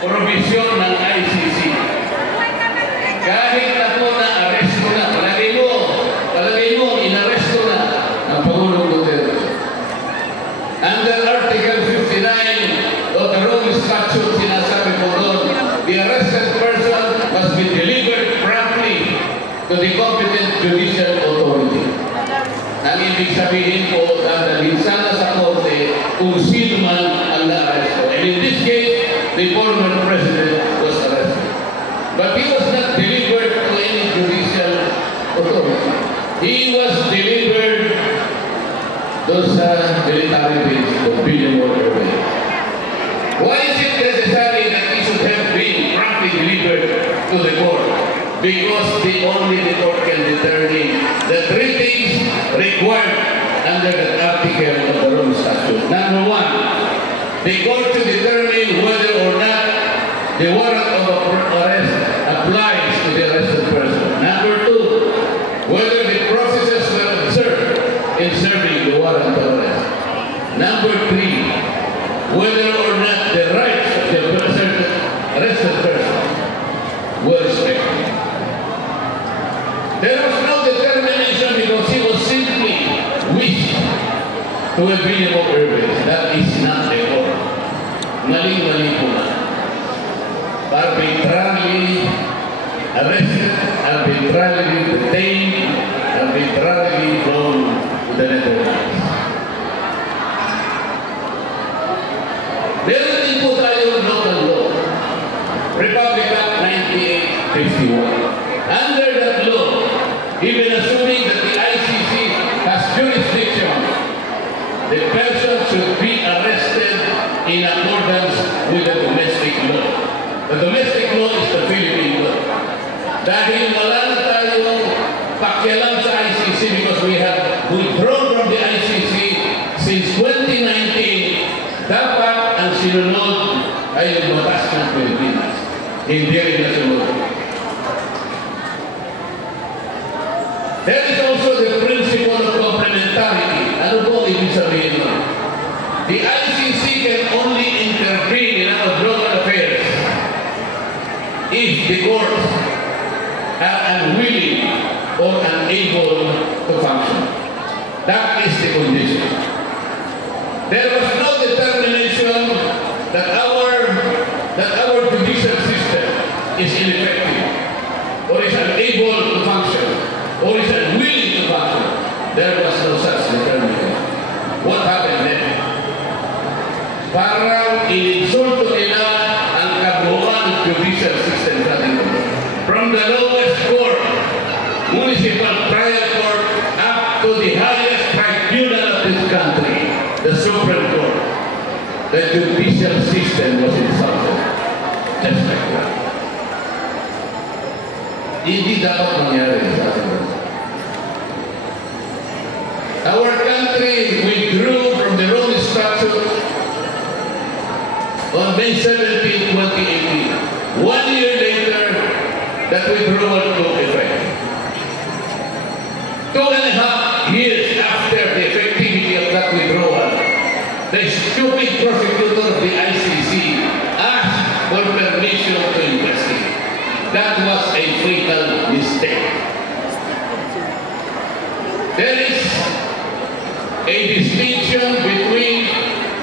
probisyon ng ICC. Kahit na po na-aresto na, palagay mo, inaresto na ang Pangulong Duterte. Under Article 59 of the Rome Statute, sinasabi po doon, the arrested person must be delivered promptly to the competent judicial authority. Ang ibig sabihin po, dadalhin sana sa korte kung sino man ang na-aresto. And in this case, the former president was arrested. But he was not delivered to any judicial authority. He was delivered those military base of William Waterway. Why is it necessary that he should have been promptly delivered to the court? Because only the court can determine the three things required under the article of the Rome Statute. Number one, the court to determine whether or not the warrant of arrest applies to the arrested person. Number two, whether the processes were observed in serving the warrant of arrest. Number three, whether or not the rights of the arrested person were respected. There was no determination because he was simply wished to have been a purpose. That is not the court. Mali-mali po na. Arbitrarily arrested, arbitrarily detained, arbitrarily flown to the Netherlands. Meron din po tayo local law, Republic Act 9851. Under that law, even assuming that the ICC has jurisdiction, the person should be arrested in accordance with the domestic law. The domestic law is the Philippine law. Dahil wala na tayong pakialam sa ICC because we have withdrawn from the ICC since 2019, dapat ang sinunod ay yung batas ng Pilipinas. Hindi rin nasunod. There is also the principle of complementarity. Ano po ibig sabihin mo? The ICC can only intervene in our local affairs if the courts are unwilling or unable to function. That is the condition. There was no determination that our judicial system is ineffective or is unable to function or is unwilling to function. There was no such determination. What happened then? Parang ininsulto nila ang kabuuan ng judicial system sa ating mundo. From the lowest court, municipal trial court, up to the highest tribunal of this country, the Supreme Court, the judicial system was insulted. Just like that. Hindi dapat mangyari sa ating bansa. Our country withdrew from the Rome Statute on May 17, 2018. 1 year later, that withdrawal took effect. 2.5 years after the effectivity of that withdrawal, the stupid prosecutor of the ICC asked for permission to investigate. That was a fatal mistake. There is a distinction between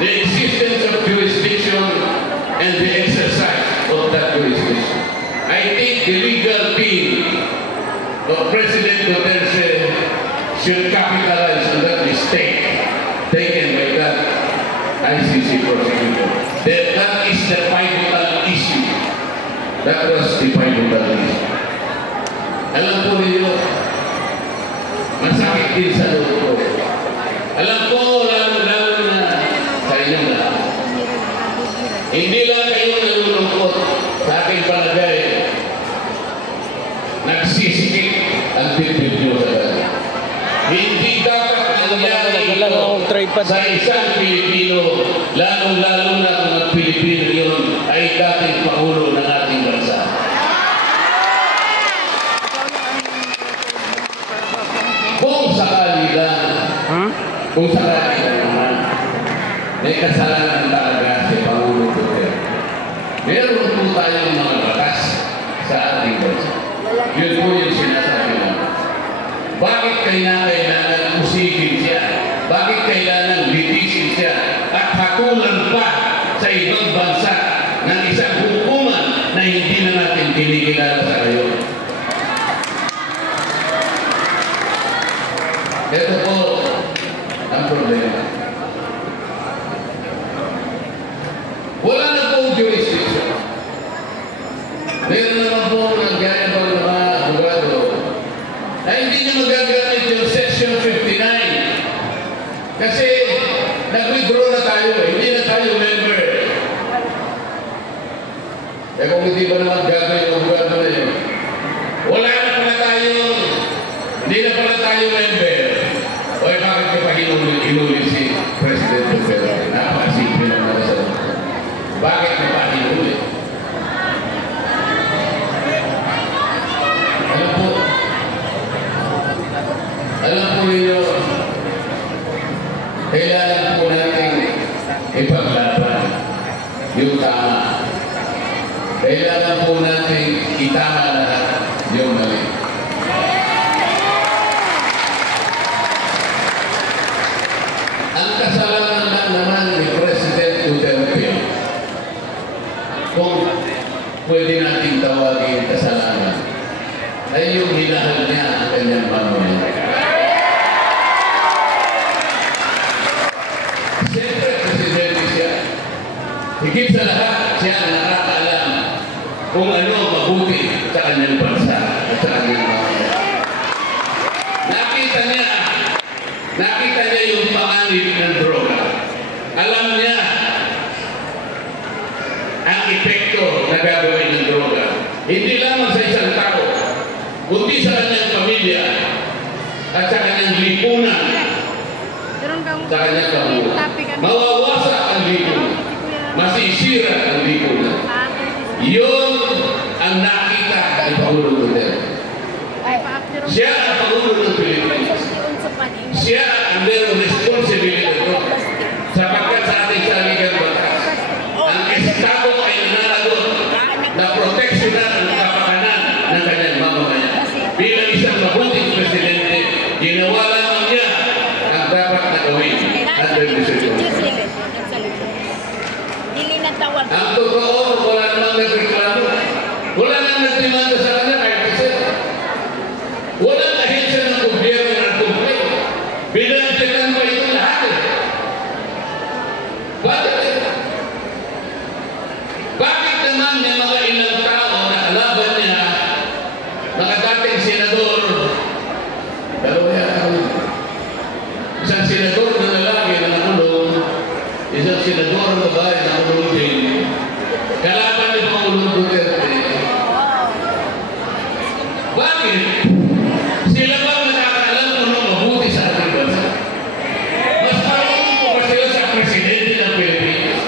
the existence of jurisdiction and the exercise of that jurisdiction. I think the legal team of President Duterte should capitalize on that mistake taken by that ICC prosecutor. That is the pivotal issue. That was the pivotal issue. Alam po ninyo, masakit din sa loob ko. Alam ko, lalo na sa inyong lahat. Hindi lang kayo nalulungkot sa aking palagay. Nagsisikip ang dibdib nyo sa dati. Hindi dapat nangyari ito sa isang Pilipino, lalo-lalo na kung ang Pilipino yun ay dating Pangulo ng ating bansa. Kung sakali lang, kung sakali lang naman, may kasalanan talaga si Pangulo Duterte. Meron po tayo ng mga batas sa ating bansa. Yun po yung sinasabi namin. Bakit kailangan usigin siya? Bakit kailangan litisin siya? At hatulan pa sa ibang bansa ng isang hukuman na hindi na natin kinikilala sa ngayon. Ito po ang problema. Wala na pong jurisdiction. Meron naman po nagyayabang ng mga abogado na hindi na magagamit yung Section 59. Kasi nag-withdraw na tayo, hindi na tayo member. Eh kung hindi ba naman gagawin yung abogado na yun, wala na pala tayo, hindi na pala tayo member. O bakit ka pa hinuli si President Duterte? Napakasimple naman sa bakit ka pa hinuli? Alam po ninyo, kailangan po natin ipaglaban yung tama. Kailangan po natin itama lahat yung mali. Ang kasalanan lang naman ni President Duterte, kung pwede natin tawagin kasalanan, ay yung hinahal niya ang kanyang manunin. Siyempre, Presidente siya. Higit sa lahat, siya ang nakakaalam kung ano mabuti sa kanyang bansa at sa kanyang mga. Nakita niya yung panganib ng droga. Alam niya ang epekto na gagawin ng droga. Hindi lamang sa isang tao, kundi sa kanyang pamilya at sa kanyang lipunan, sa kanyang kabuuan. Mawawasa ang lipunan. Masisira ang lipunan. Yun ang nakita ni Pangulong Duterte. Siya ang Pangulo ng Pilipinas. Siya ang merong responsibilidad sapagkat sa ating saligang batas. Ang Estado ay nananagot na proteksyonan ang kapakanan ng kanyang mamamayan. Bilang isang mabuting presidente, ginawa lamang niya ang dapat na gawin at represyon. Ang totoo, wala namang nagreklamo. Wala nang nagdemanda sa kanya kahit isa. Wala na ahensya ng gobyerno na nagkumplay. Binantikan pa ito lahat eh. Bakit naman may mga ilang tao na kalaban niya, mga dating senador, dalawa yan, isang senador na lalaki na nakulong, isang senador na babae na nakulong din, kalaban ni Pangulong Duterte. Bakit? Sila ba nakakaalam kung ano mabuti sa ating bansa? Mas parang po ba sila sa presidente ng Pilipinas?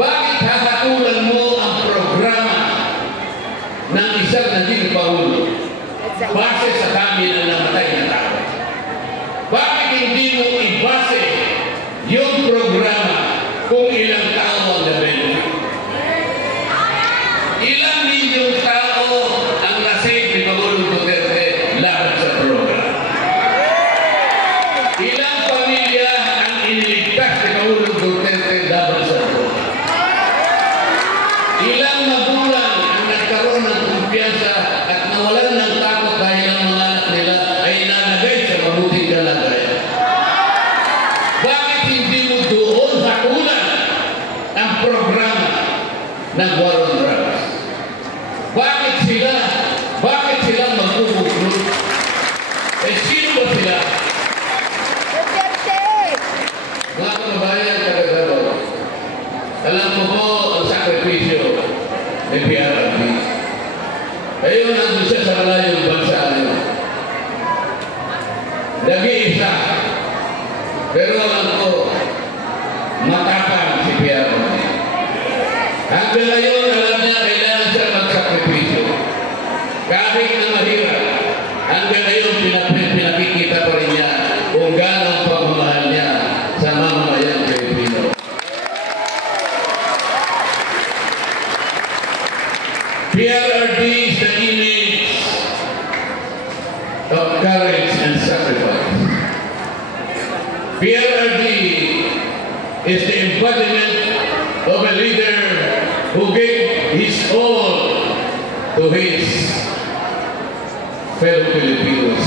Bakit hahatulan mo ang programa ng isang naging Pangulo base sa dami ng namatay na tao? Bakit hindi mo ibase yung programa kung ilang tao ang na-benefit? Ilang milyong tao ang nasave ni Pangulong Duterte laban sa program? Ilang pamilya ang iniligtas ni Pangulong Duterte laban sa program? Ilang magulang ang nagkaroon ng kumpiyansa at nawalan ng takot dahil ang mga anak nila ay nalagay sa mabuting kalagayan? Bakit hindi mo doon hakulan ang programa ng war on drugs? Bakit sila magpupuslot? Eh, sino ba sila? Mga kababayan, kagagawa. Alam mo po ang sakripisyo ni PRRD. Ayun, nandun siya sa malayong bansa niyo. Nag-iisa. Pero alam ko, matapang si PRRD. Hanggang ngayon, alam niya, kailangan siya magsakripisyo. Kahit na mahirap, hanggang ngayon, pinakikita pa rin niya kung gano'ng pagmamahal niya sa mamamayang Pilipino. PRRD is the image of courage and sacrifice. PRRD is the embodiment of a leader who gave his all to his fellow Filipinos,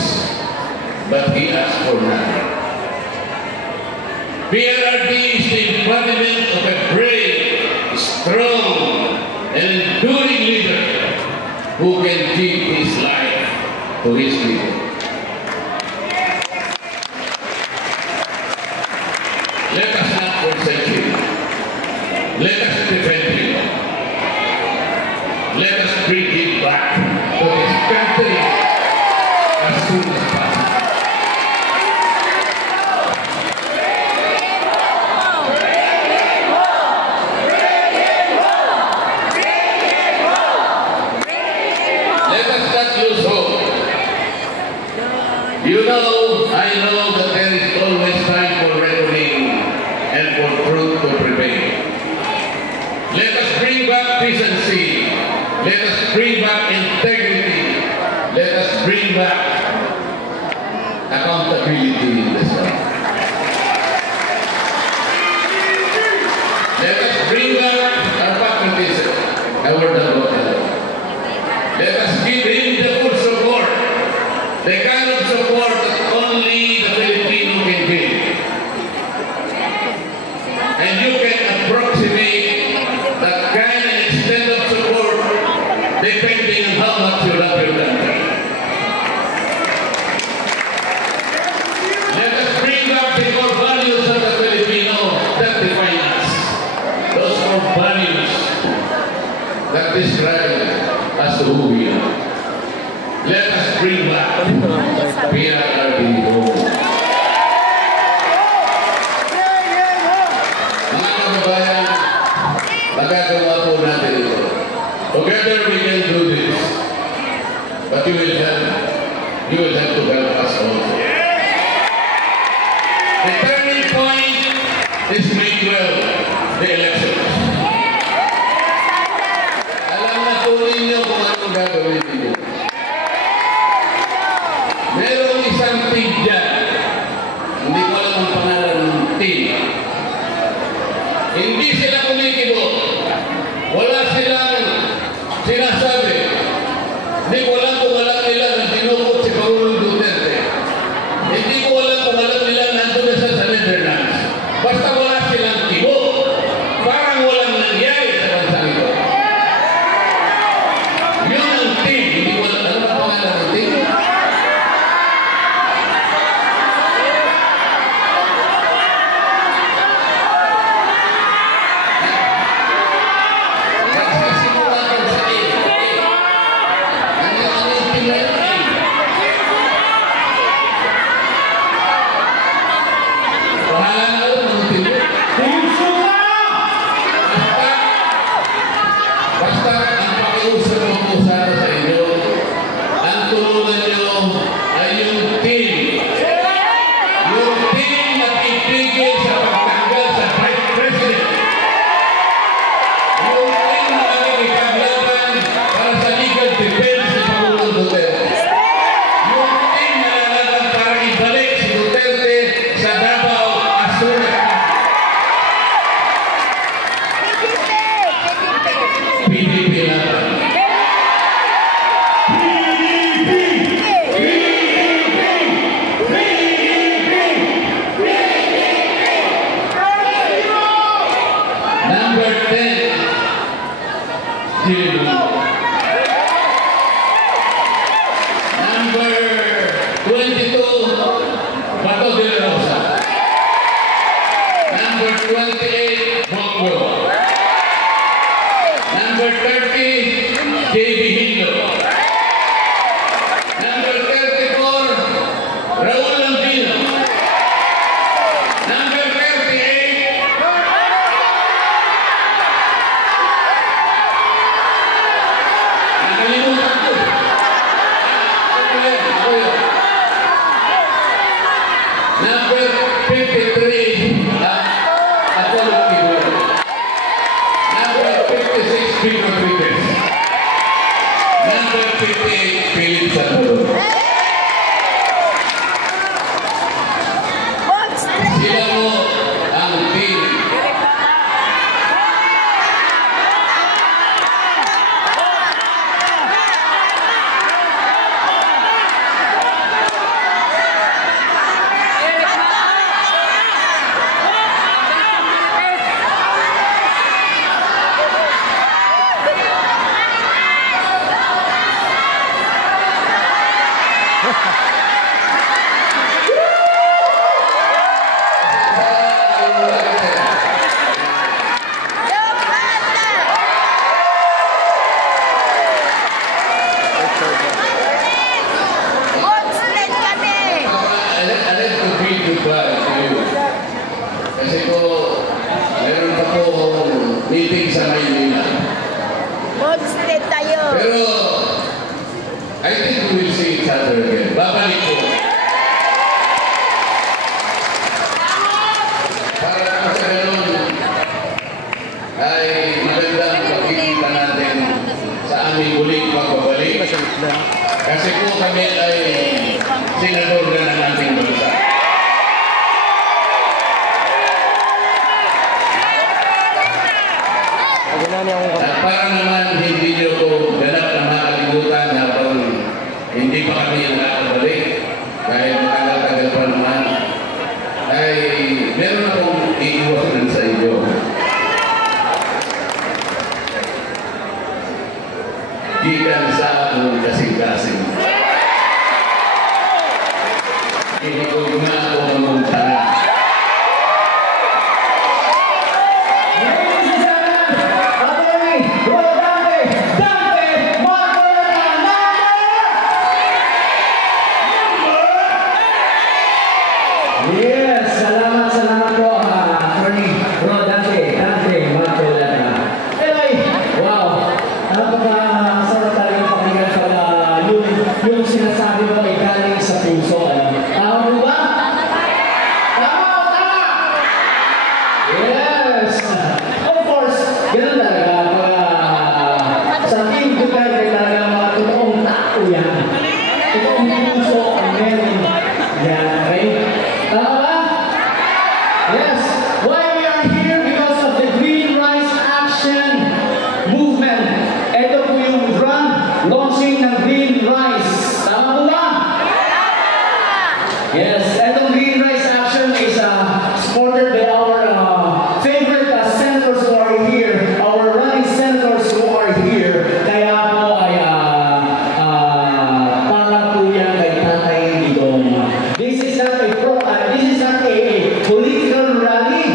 but he asked for nothing. PRRD is the embodiment of a brave, strong, and enduring leader who can give his life to his people. Let us not forsake him. Let us defend him. Let us bring him back to his country as soon as possible. Let us not lose hope. You know, I know that there is always time for reckoning and for truth to prevail. Let us bring back decency. Let us bring back integrity. Let us bring back accountability in this country. Let us bring back our patriotism, our devotion. Let us give him the full support, the kind of support that only the Filipino can give. And you can approximate that kind and extent of support depending on how much you love your country. Let us bring back the core values of the Filipino that define us. Those core values that describe us to who we are. Let us bring back PRRD home. Mga kababayan, magagawa po natin ito. Together we can do this. But you will have to help us also. The turning point is May 12, the elections. Alam na po ninyo kung anong gagawin ninyo. Merong isang team dyan. Hindi ko alam ang pangalan ng team. Hindi sila kumikibo. Wala silang sinasabi. Hindi ko alam kung alam nila na dinukot si Pangulong Duterte. Hindi ko alam kung alam nila nandun na sa Netherlands. Basta wala silang kibo. Parang walang nangyari sa bansang ito. Yun ang team. Hindi ko alam ang pangalan ng team. Pero, I think we will see each other again. Babalik po. Para naman sa ganun, ay magandang pagkikita natin sa aming muling pagbabalik. Kasi po kami ay senador na ng ating bansa. At para naman hindi niyo ko ganap na makalimutan habang hindi pa kami nakabalik dahil matagal-tagal pa naman, ay meron akong iiwasan sa inyo. Gikan sa akong kasing-kasing. Inikog na ako mamuntahan. Yes, salamat po, Attorney Dante Marcoleta. Anyway, wow, napakasarap talagang pakinggan pala yung sinasabi mo ay galing sa puso. Tama mo ba? Tama! Yes! Of course, ganun talaga. Sa Team Duterte talaga mga totoong tao yan. Totoong puso ang meron yan, okay? Tama ba? Yes. Why we are here? Because of the Green Rice Action Movement. Ito po yung run, launching ng Green Rice. Tama po ba? Yes. Itong Green Rice Action is supported by our favorite senators who are here, our running senators who are here. Kaya po ay para po yan kay Tatay Digong. This is not a political rally,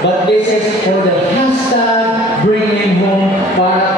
but this is for the hashtag Bring Him Home para